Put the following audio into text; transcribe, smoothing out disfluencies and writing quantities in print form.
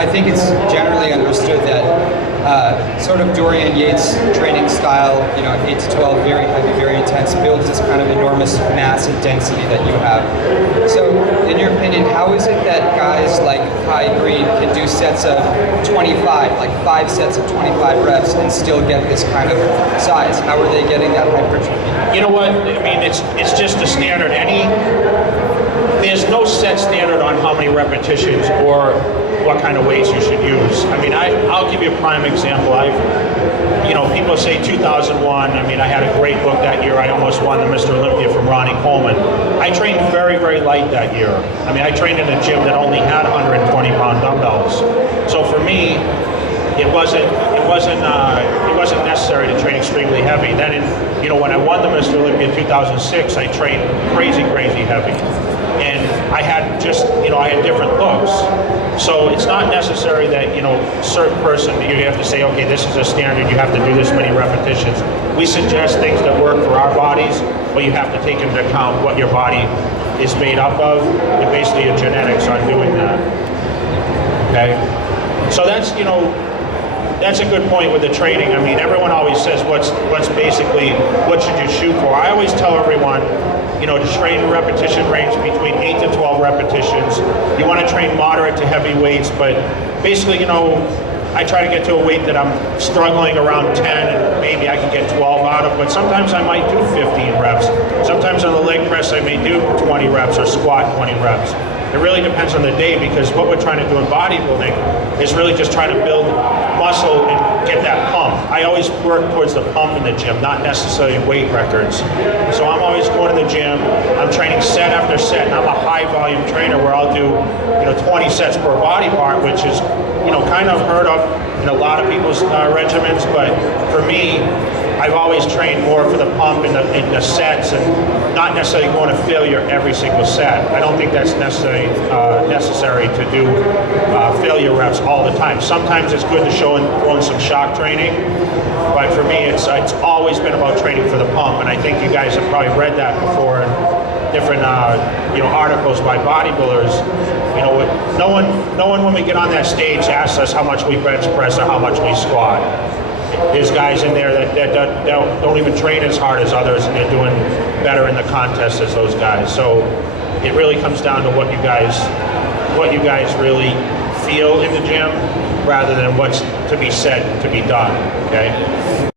I think it's generally understood that sort of Dorian Yates' training style, 8 to 12, very heavy, very intense, builds this kind of enormous mass and density that you have. So, in your opinion, how is it that guys like Kai Green can do sets of 25, like 5 sets of 25 reps, and still get this kind of size? How are they getting that hypertrophy? You know what? I mean, it's just a standard. There's no set standard on how many repetitions or what kind of weights you should use. I mean, I'll give you a prime example. People say 2001. I mean, I had a great look that year. I almost won the Mr. Olympia from Ronnie Coleman. I trained very, very light that year. I mean, I trained in a gym that only had 120-pound dumbbells. So for me, it wasn't necessary to train extremely heavy. Then, when I won the Mr. Olympia in 2006, I trained crazy heavy. And I had I had different looks. So it's not necessary that, certain person, you have to say, okay, this is a standard, you have to do this many repetitions. We suggest things that work for our bodies, but you have to take into account what your body is made up of, and basically your genetics on doing that. Okay? So that's a good point with the training. I mean, everyone always says what should you shoot for? I always tell everyone, to train repetition range between 8 to 12 repetitions. You want to train moderate to heavy weights, but basically, I try to get to a weight that I'm struggling around 10 and maybe I can get 12 out of, but sometimes I might do 15 reps. Sometimes on the leg press I may do 20 reps or squat 20 reps. It really depends on the day, because what we're trying to do in bodybuilding is really just trying to build muscle and get that pump. I always work towards the pump in the gym, not necessarily weight records. So I'm always going to the gym, I'm training set after set, and I'm a high volume trainer where I'll do 20 sets per body part, which is kind of heard of in a lot of people's regimens, but for me, I've always trained more for the pump in the sets and not necessarily going to failure every single set. I don't think that's necessary to do failure reps all the time. Sometimes it's good to show in some shock training, but for me, it's always been about training for the pump, and I think you guys have probably read that before in different articles by bodybuilders. No one when we get on that stage asks us how much we bench press or how much we squat. There's guys in there that don't even train as hard as others, and they're doing better in the contest as those guys. So it really comes down to what you guys really feel in the gym, rather than what's to be said to be done. Okay.